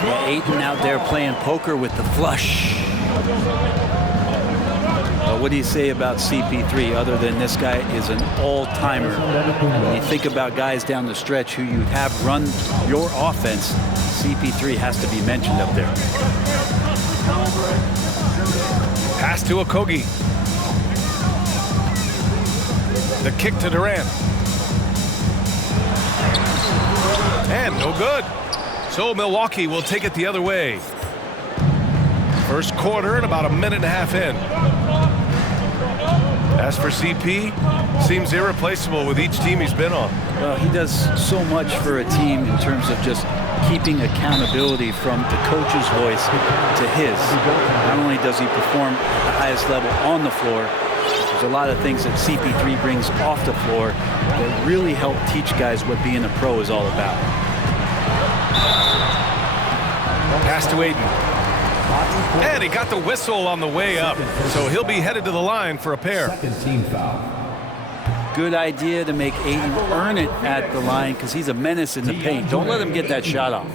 And Ayton out there playing poker with the flush. What do you say about CP3 other than this guy is an all-timer? When you think about guys down the stretch who you have run your offense, CP3 has to be mentioned up there. Pass to Okogie. The kick to Durant. And no good. So Milwaukee will take it the other way. First quarter and about a minute and a half in. As for CP, seems irreplaceable with each team he's been on. Well, he does so much for a team in terms of just keeping accountability from the coach's voice to his. Not only does he perform at the highest level on the floor, there's a lot of things that CP3 brings off the floor that really help teach guys what being a pro is all about. Pass to Ayton. And he got the whistle on the way up, so he'll be headed to the line for a pair. Second team foul. Good idea to make Ayton earn it at the line because he's a menace in the paint. Don't let him get that shot off.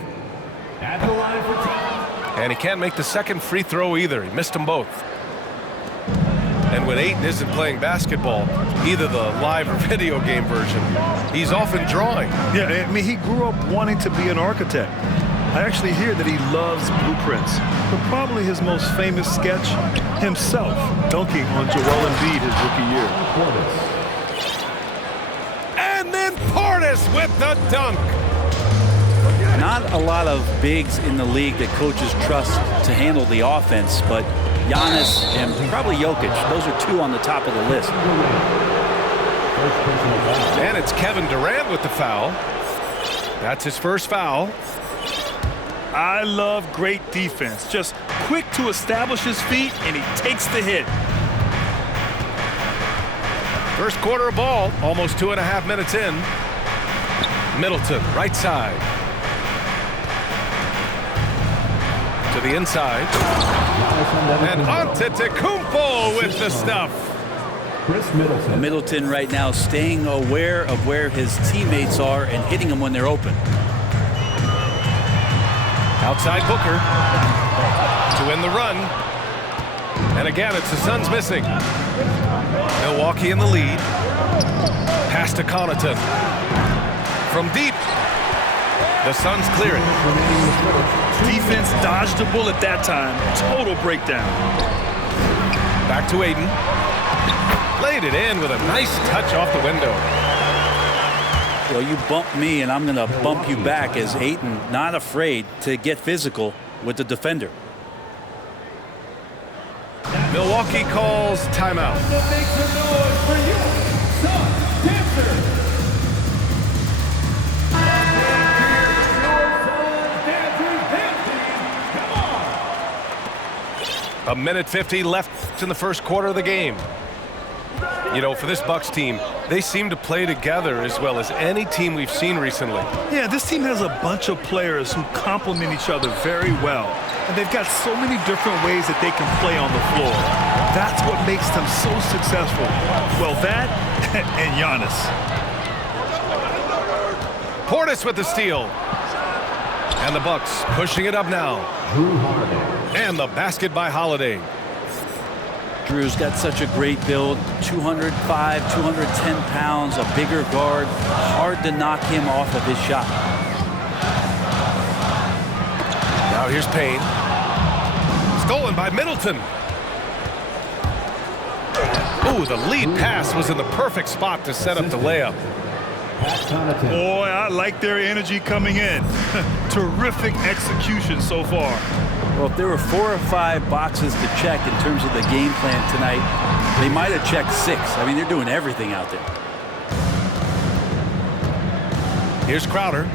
At the line for two. And he can't make the second free throw either. He missed them both. And when Ayton isn't playing basketball, either the live or video game version, he's often drawing. Yeah, I mean, he grew up wanting to be an architect. I actually hear that he loves blueprints, but probably his most famous sketch, himself dunking on Joel Embiid his rookie year. And then Portis with the dunk. Not a lot of bigs in the league that coaches trust to handle the offense, but Giannis and probably Jokic, those are two on the top of the list. And it's Kevin Durant with the foul. That's his first foul. I love great defense. Just quick to establish his feet, and he takes the hit. First quarter of ball, almost 2.5 minutes in. Middleton, right side. To the inside. And Antetokounmpo with the stuff. Chris Middleton. Middleton right now staying aware of where his teammates are and hitting them when they're open. Outside Booker to win the run. And again, it's the Suns missing. Milwaukee in the lead. Pass to Connaughton. From deep. The Suns clear it. Defense dodged the bullet that time. Total breakdown. Back to Ayton. Laid it in with a nice touch off the window. Well, you bump me, and I'm going to bump you back as Ayton not afraid to get physical with the defender. Milwaukee calls timeout. Make some noise for you, Suns dancers. A minute 50 left in the first quarter of the game. You know, for this Bucks team, they seem to play together as well as any team we've seen recently. Yeah, this team has a bunch of players who complement each other very well. And they've got so many different ways that they can play on the floor. That's what makes them so successful. Well, that and Giannis. Portis with the steal. And the Bucks pushing it up now. Drew Holiday. And the basket by Holiday. Drew's got such a great build, 205, 210 pounds, a bigger guard. Hard to knock him off of his shot. Now here's Payne. Stolen by Middleton. Ooh, the lead pass was in the perfect spot to set up the layup. Boy, I like their energy coming in. Terrific execution so far. Well, if there were 4 or 5 boxes to check in terms of the game plan tonight, they might have checked 6. I mean, they're doing everything out there. Here's Crowder.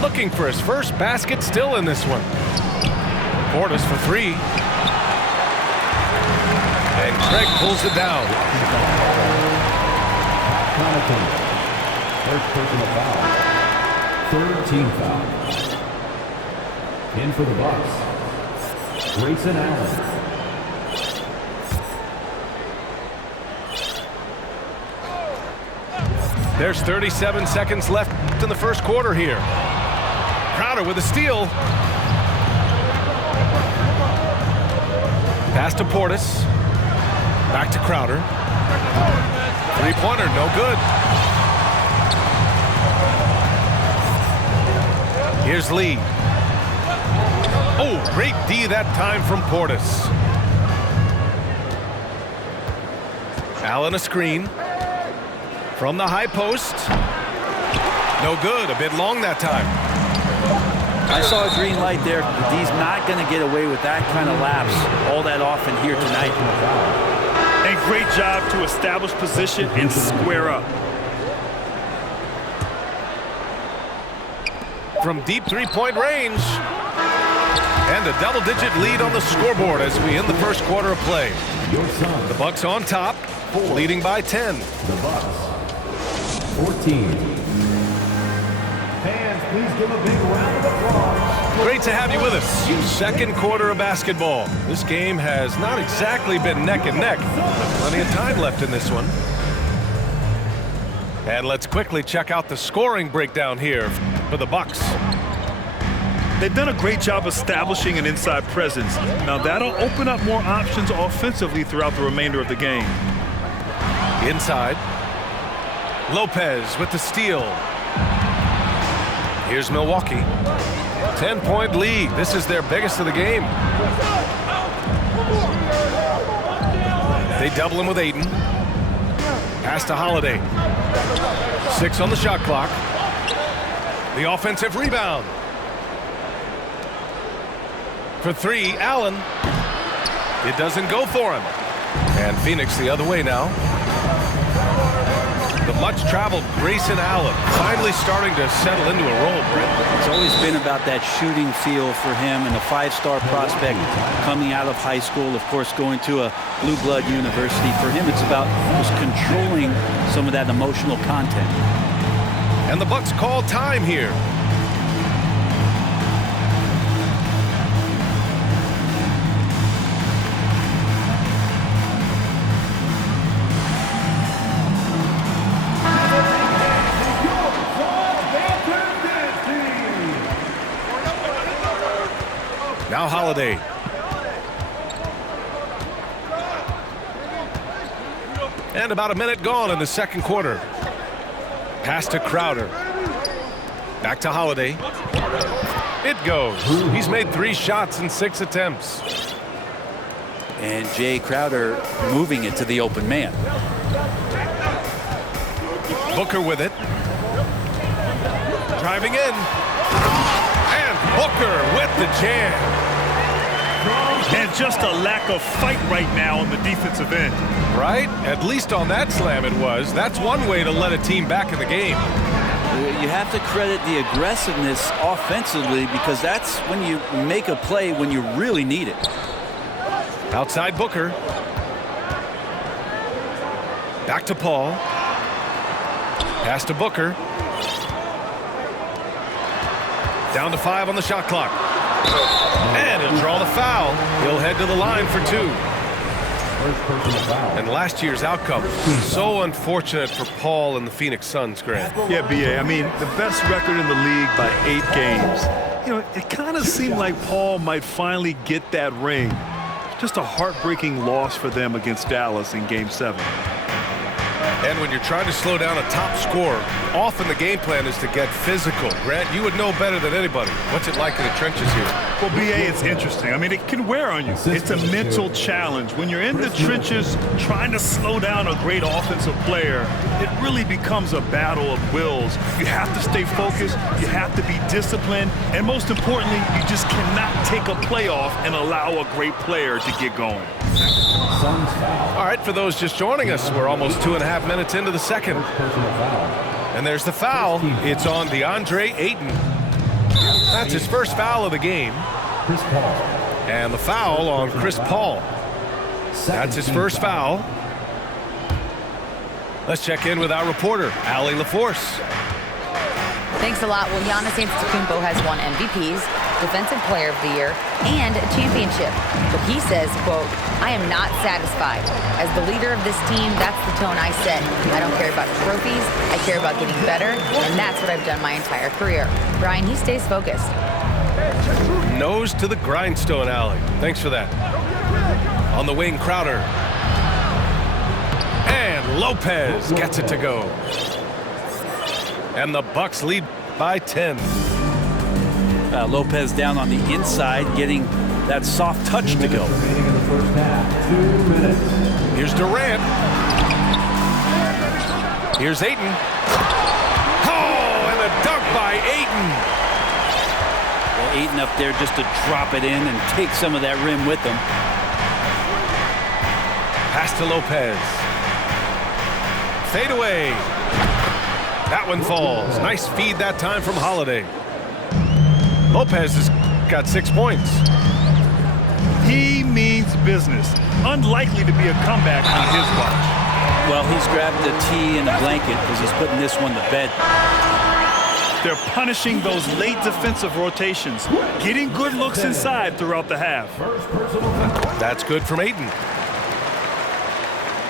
Looking for his first basket still in this one. Portis for 3. And Craig pulls it down. Connaughton. First personal foul. Third team foul. In for the Bucks. Grayson Allen. There's 37 seconds left in the first quarter here. Crowder with a steal. Pass to Portis. Back to Crowder. Three-pointer, no good. Here's Lee. Oh, great D that time from Portis. Allen a screen. From the high post. No good, a bit long that time. I saw a green light there. He's not going to get away with that kind of lapse all that often here tonight. And great job to establish position and square up. From deep three-point range. And a double-digit lead on the scoreboard as we end the first quarter of play. The Bucks on top, leading by 10. The Bucks 14. Fans, please give a big round of applause. Great to have you with us. Second quarter of basketball. This game has not exactly been neck and neck. Plenty of time left in this one. And let's quickly check out the scoring breakdown here for the Bucks. They've done a great job establishing an inside presence. Now that'll open up more options offensively throughout the remainder of the game. Inside. Lopez with the steal. Here's Milwaukee. 10-point lead. This is their biggest of the game. They double him with Ayton. Pass to Holiday. 6 on the shot clock. The offensive rebound. For 3, Allen. It doesn't go for him. And Phoenix the other way now. The much-traveled Grayson Allen finally starting to settle into a role, Brent. It's always been about that shooting feel for him, and a 5-star prospect coming out of high school, of course, going to a blue blood university. For him, it's about just controlling some of that emotional content. And the Bucks call time here. Now Holiday. And about a minute gone in the second quarter. Pass to Crowder. Back to Holiday. It goes. He's made 3 shots in 6 attempts. And Jay Crowder moving it to the open man. Booker with it. Driving in. And Booker with the jam. And just a lack of fight right now on the defensive end. Right? At least on that slam it was. That's one way to let a team back in the game. You have to credit the aggressiveness offensively, because that's when you make a play when you really need it. Outside Booker. Back to Paul. Pass to Booker. Down to 5 on the shot clock. And he'll draw the foul. He'll head to the line for 2. And last year's outcome, so unfortunate for Paul and the Phoenix Suns, Grant. Yeah, B.A. I mean, the best record in the league by 8 games. You know, it kind of seemed like Paul might finally get that ring. Just a heartbreaking loss for them against Dallas in Game 7. And when you're trying to slow down a top scorer, often the game plan is to get physical. Grant, you would know better than anybody. What's it like in the trenches here? Well, B.A., it's interesting. I mean, it can wear on you. It's a mental challenge. When you're in the trenches trying to slow down a great offensive player, it really becomes a battle of wills. You have to stay focused. You have to be disciplined. And most importantly, you just cannot take a play off and allow a great player to get going. All right, for those just joining us, we're almost 2.5 minutes into the second. And there's the foul. It's on DeAndre Ayton. That's his first foul of the game. And the foul on Chris Paul. That's his first foul. Let's check in with our reporter, Allie LaForce. Thanks a lot. Well, Giannis Antetokounmpo has won MVPs, Defensive Player of the Year, and a championship. But he says, quote, "I am not satisfied. As the leader of this team, that's the tone I set. I don't care about trophies. I care about getting better, and that's what I've done my entire career." Brian, he stays focused. Nose to the grindstone alley. Thanks for that. On the wing, Crowder. And Lopez gets it to go. And the Bucks lead by 10. Lopez down on the inside, getting that soft touch to go. Here's Durant. Here's Ayton. Oh, and a dunk by Ayton. Ayton up there just to drop it in and take some of that rim with him. Pass to Lopez. Fade away. That one falls. Nice feed that time from Holiday. Lopez has got 6 points. He means business. Unlikely to be a comeback on his watch. Well, he's grabbed a tee and a blanket because he's putting this one to bed. They're punishing those late defensive rotations, getting good looks inside throughout the half. That's good from Ayton.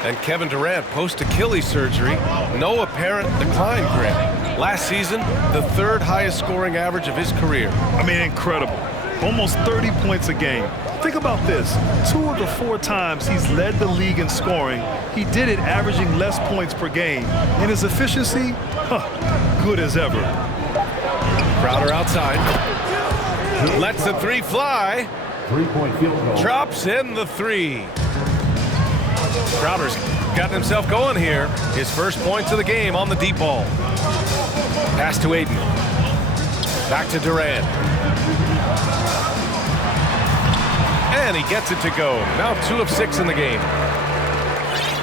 And Kevin Durant, post-Achilles surgery, no apparent decline, Grant. Last season, the third highest scoring average of his career. I mean, incredible. Almost 30 points a game. Think about this. 2 of the 4 times he's led the league in scoring, he did it averaging less points per game. And his efficiency, good as ever. Crowder outside. Lets the three fly. Three-point field goal. Drops in the three. Crowder's gotten himself going here. His first points of the game on the deep ball. Pass to Ayton. Back to Durant. And he gets it to go. Now 2 of 6 in the game.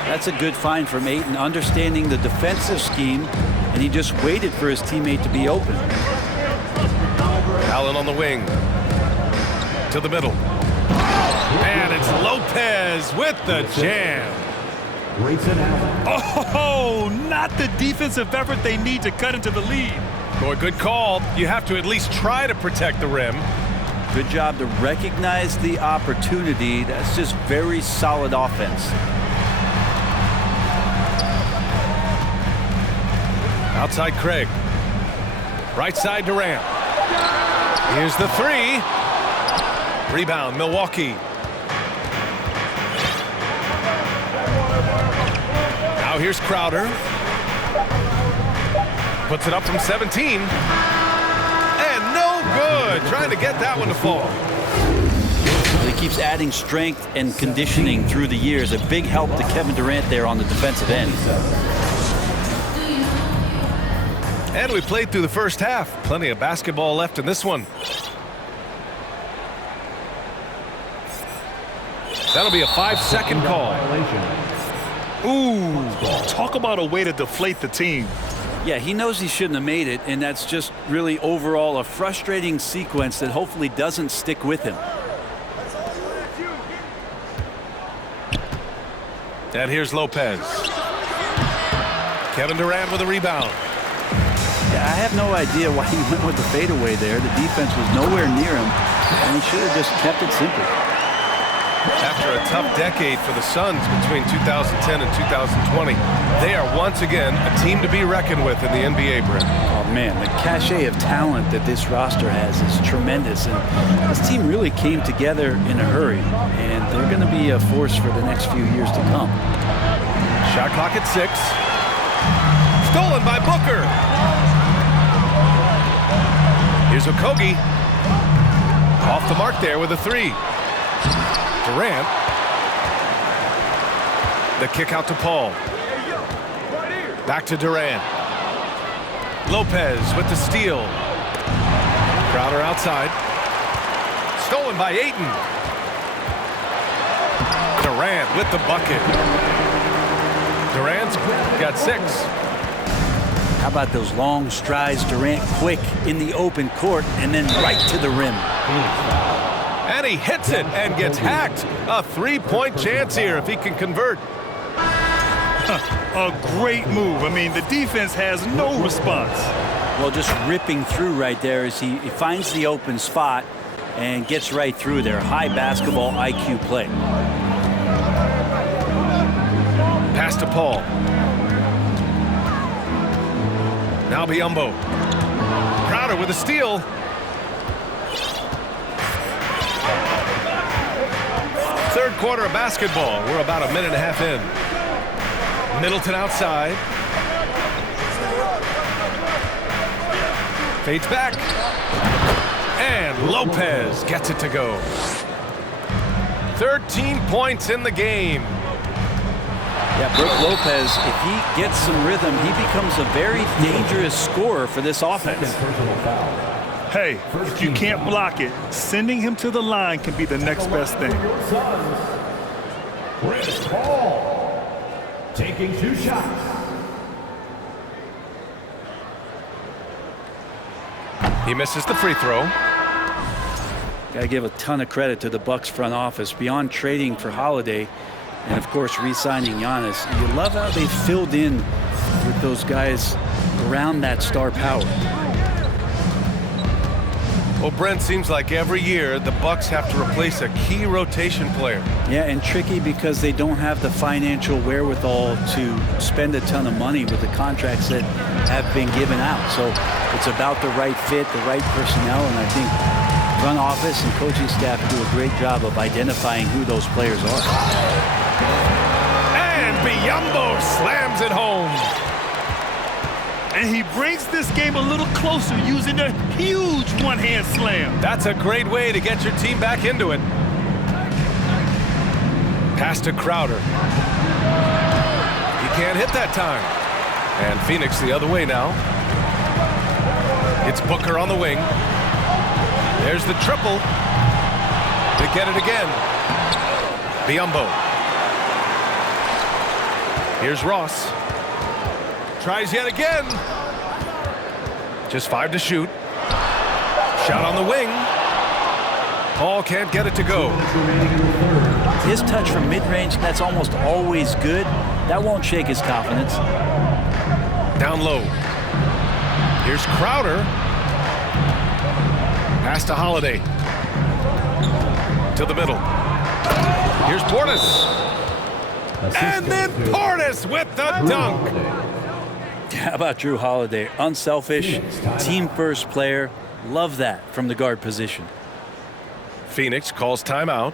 That's a good find from Ayton, understanding the defensive scheme, and he just waited for his teammate to be open. Allen on the wing. To the middle. And it's Lopez with the jam. Oh, not the defensive effort they need to cut into the lead. Boy, good call. You have to at least try to protect the rim. Good job to recognize the opportunity. That's just very solid offense. Outside Craig. Right side Durant. Here's the three. Rebound, Milwaukee. Now here's Crowder. Puts it up from 17. And no good. Trying to get that one to fall. He keeps adding strength and conditioning through the years. A big help to Kevin Durant there on the defensive end. And we played through the first half. Plenty of basketball left in this one. That'll be a 5-second call. Ooh, talk about a way to deflate the team. Yeah, he knows he shouldn't have made it, and that's just really overall a frustrating sequence that hopefully doesn't stick with him. And here's Lopez. Kevin Durant with a rebound. Yeah, I have no idea why he went with the fadeaway there. The defense was nowhere near him, and he should have just kept it simple. After a tough decade for the Suns between 2010 and 2020, they are once again a team to be reckoned with in the NBA, Brent. Oh, man, the cachet of talent that this roster has is tremendous, and this team really came together in a hurry, and they're going to be a force for the next few years to come. Shot clock at 6. Stolen by Booker. Here's Okogie. Off the mark there with a 3. Durant. The kick out to Paul. Back to Durant. Lopez with the steal. Crowder outside. Stolen by Ayton. Durant with the bucket. Durant's got 6. How about those long strides, Durant quick in the open court and then right to the rim. And he hits it and gets hacked. A 3-point chance here if he can convert. A great move. I mean, the defense has no response. Well, just ripping through right there as he finds the open spot and gets right through there. High basketball IQ play. Pass to Paul. Now Biyombo. Crowder with a steal. Third quarter of basketball. We're about a minute and a half in. Middleton outside. Fades back. And Lopez gets it to go. 13 points in the game. Yeah, Brook Lopez, if he gets some rhythm, he becomes a very dangerous scorer for this offense. Hey, if you can't block it, sending him to the line can be the next best thing. Chris Paul taking 2 shots. He misses the free throw. Got to give a ton of credit to the Bucks front office. Beyond trading for Holiday and, of course, re-signing Giannis, you love how they filled in with those guys around that star power. Well, Brent, seems like every year the Bucks have to replace a key rotation player. Yeah, and tricky because they don't have the financial wherewithal to spend a ton of money with the contracts that have been given out. So it's about the right fit, the right personnel, and I think front office and coaching staff do a great job of identifying who those players are. And Biyombo slams it home. And he brings this game a little closer using a huge one-hand slam. That's a great way to get your team back into it. Pass to Crowder. He can't hit that time. And Phoenix the other way now. It's Booker on the wing. There's the triple. They get it again. Biyombo. Here's Ross. Tries yet again. Just 5 to shoot. Shot on the wing. Paul can't get it to go. His touch from mid-range, that's almost always good. That won't shake his confidence. Down low. Here's Crowder. Pass to Holiday. To the middle. Here's Portis. And then Portis with the dunk. How about Drew Holiday? Unselfish, team-first player. Love that from the guard position. Phoenix calls timeout.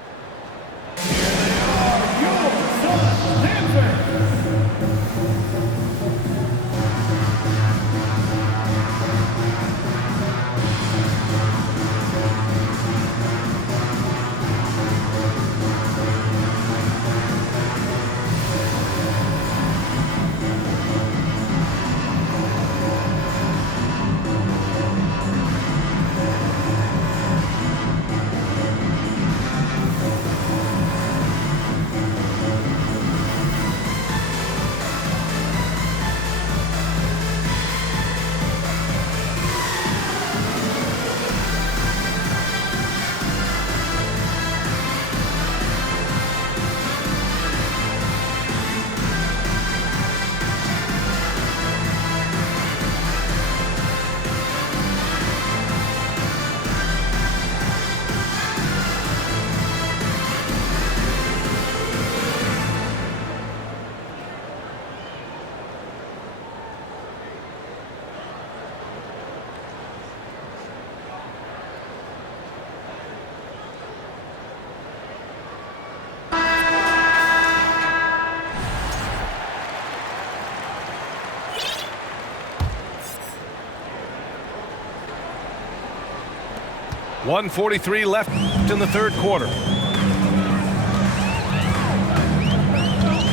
.143 left in the third quarter.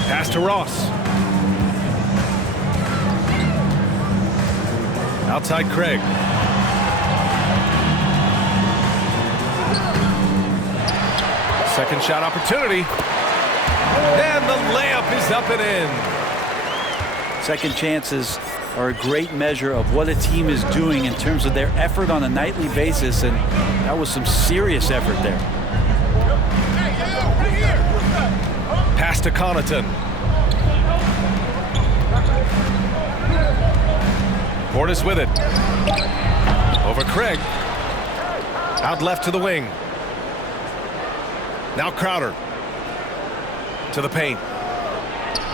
Pass to Ross. Outside Craig. Second shot opportunity. And the layup is up and in. Second chances are a great measure of what a team is doing in terms of their effort on a nightly basis, and that was some serious effort there. Pass to Connaughton. Portis with it. Over Craig. Out left to the wing. Now Crowder. To the paint.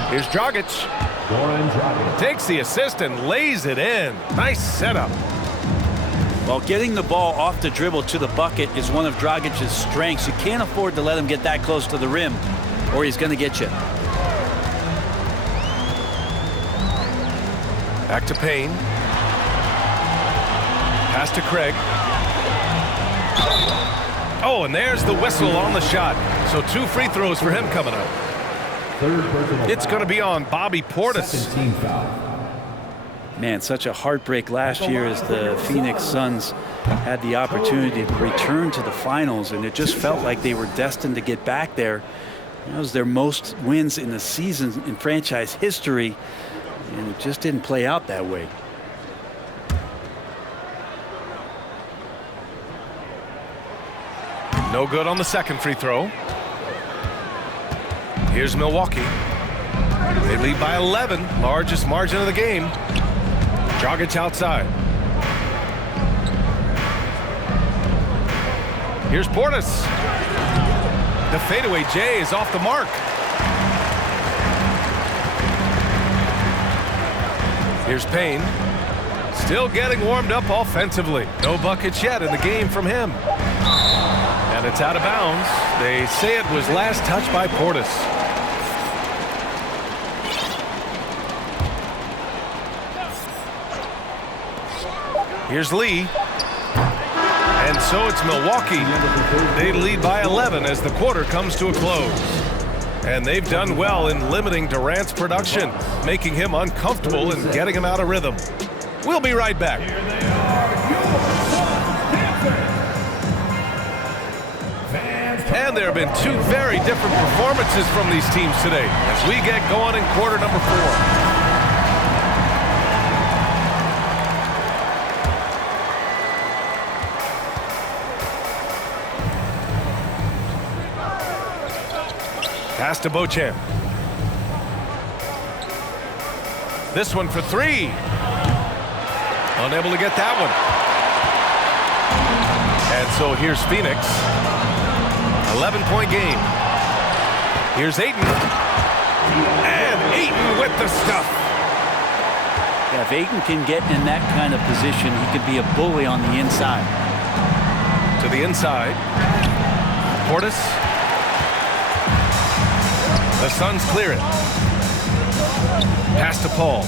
Here's Dragic. Takes the assist and lays it in. Nice setup. Well, getting the ball off the dribble to the bucket is one of Dragic's strengths. You can't afford to let him get that close to the rim, or he's going to get you. Back to Payne. Pass to Craig. Oh, and there's the whistle on the shot. So 2 free throws for him coming up. It's going to be on Bobby Portis. Man, such a heartbreak last year as the Phoenix Suns had the opportunity to return to the finals, and it just felt like they were destined to get back there. That was their most wins in the season in franchise history, and it just didn't play out that way. No good on the second free throw. Here's Milwaukee. They lead by 11, largest margin of the game. Dragic outside. Here's Portis. The fadeaway J is off the mark. Here's Payne. Still getting warmed up offensively. No buckets yet in the game from him. And it's out of bounds. They say it was last touched by Portis. Here's Lee. And so it's Milwaukee. They lead by 11 as the quarter comes to a close. And they've done well in limiting Durant's production, making him uncomfortable and getting him out of rhythm. We'll be right back. And there have been 2 very different performances from these teams today as we get going in quarter number 4. Pass to Beauchamp. This one for 3. Unable to get that one. And so here's Phoenix. 11-point game. Here's Ayton. And Ayton with the stuff. Yeah, if Ayton can get in that kind of position, he could be a bully on the inside. To the inside. Portis. The Suns clear it. Pass to Paul.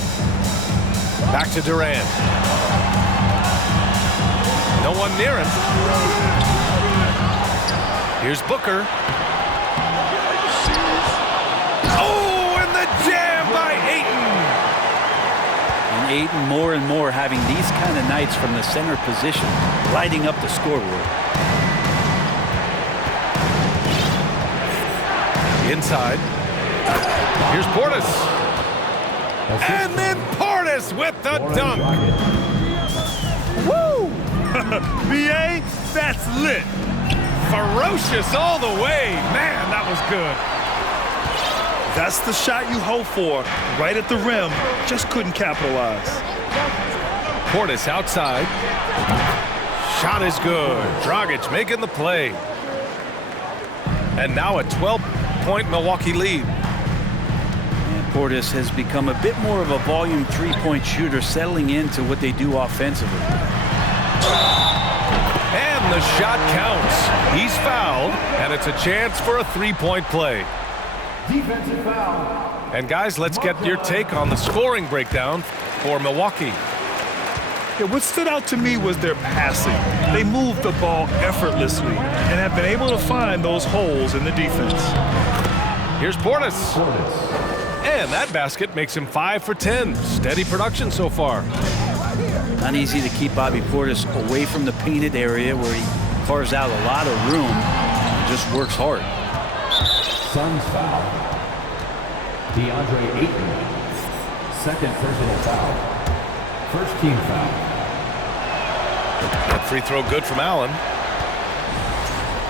Back to Durant. No one near him. Here's Booker. Oh, and the jam by Ayton. And Ayton more and more having these kind of nights from the center position, lighting up the scoreboard. Inside. Here's Portis. And then Portis with the dunk. Woo! BA, that's lit. Ferocious all the way. Man, that was good. That's the shot you hope for. Right at the rim. Just couldn't capitalize. Portis outside. Shot is good. Dragic making the play. And now a 12-point Milwaukee lead. And Portis has become a bit more of a volume 3-point shooter, settling into what they do offensively. And the shot counts. He's fouled, and it's a chance for a 3-point play. Defensive foul. And guys, let's get your take on the scoring breakdown for Milwaukee. Yeah, what stood out to me was their passing. They moved the ball effortlessly and have been able to find those holes in the defense. Here's Portis. And that basket makes him 5 for 10. Steady production so far. Not easy to keep Bobby Portis away from the painted area where he carves out a lot of room and just works hard. Suns foul. DeAndre Ayton. Second personal foul. First team foul. That free throw good from Allen.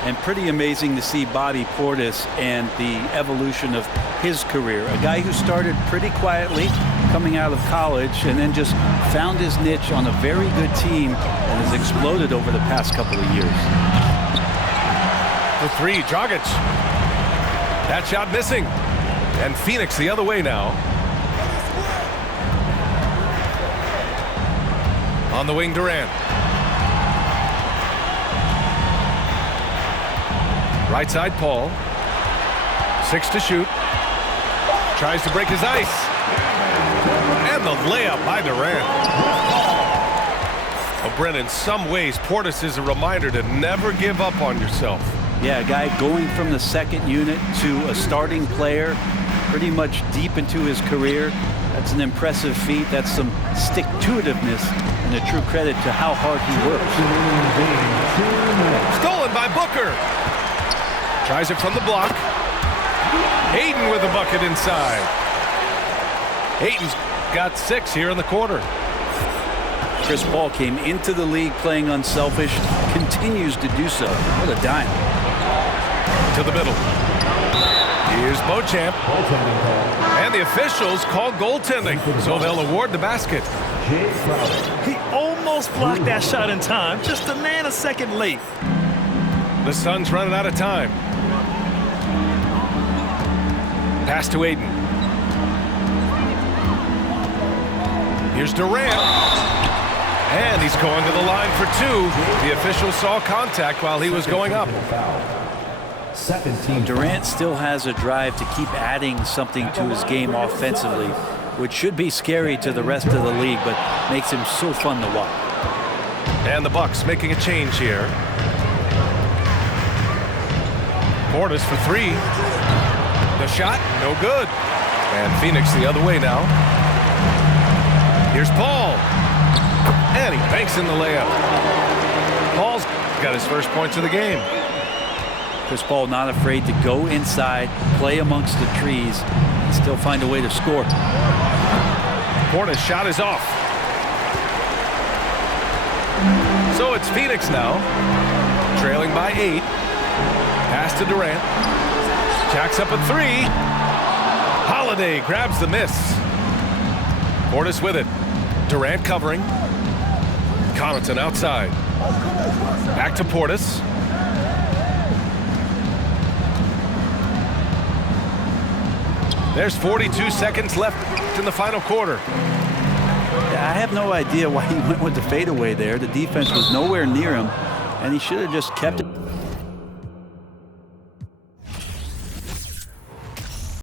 And pretty amazing to see Bobby Portis and the evolution of his career. A guy who started pretty quietly coming out of college and then just found his niche on a very good team and has exploded over the past couple of years. for three. Dragic. That shot missing. And Phoenix the other way now. On the wing, Durant. Right side, Paul. 6 to shoot. Tries to break his ice. And the layup by Durant. Well, Brent, in some ways, Portis is a reminder to never give up on yourself. Yeah, a guy going from the second unit to a starting player pretty much deep into his career. That's an impressive feat. That's some stick-to-itiveness and a true credit to how hard he works. Stolen by Booker. Tries it from the block. Ayton with a bucket inside. Ayton's got 6 here in the quarter. Chris Paul came into the league playing unselfish, continues to do so. What a dime. To the middle. Here's Beauchamp. And the officials call goaltending, so they'll award the basket. He almost blocked that shot in time, just a nanosecond late. The Suns running out of time. Pass to Ayton. Here's Durant. And he's going to the line for 2. The official saw contact while he was going up. Second team. Durant still has a drive to keep adding something to his game offensively, which should be scary to the rest of the league, but makes him so fun to watch. And the Bucks making a change here. Portis for 3. The shot, no good. And Phoenix the other way now. Here's Paul. And he banks in the layup. Paul's got his first points of the game. Chris Paul not afraid to go inside, play amongst the trees, and still find a way to score. Portis' shot is off. So it's Phoenix now, trailing by 8. Pass to Durant. Jacks up a 3. Holiday grabs the miss. Portis with it. Durant covering. Connaughton outside. Back to Portis. There's 42 seconds left in the final quarter. I have no idea why he went with the fadeaway there. The defense was nowhere near him, and he should have just kept it.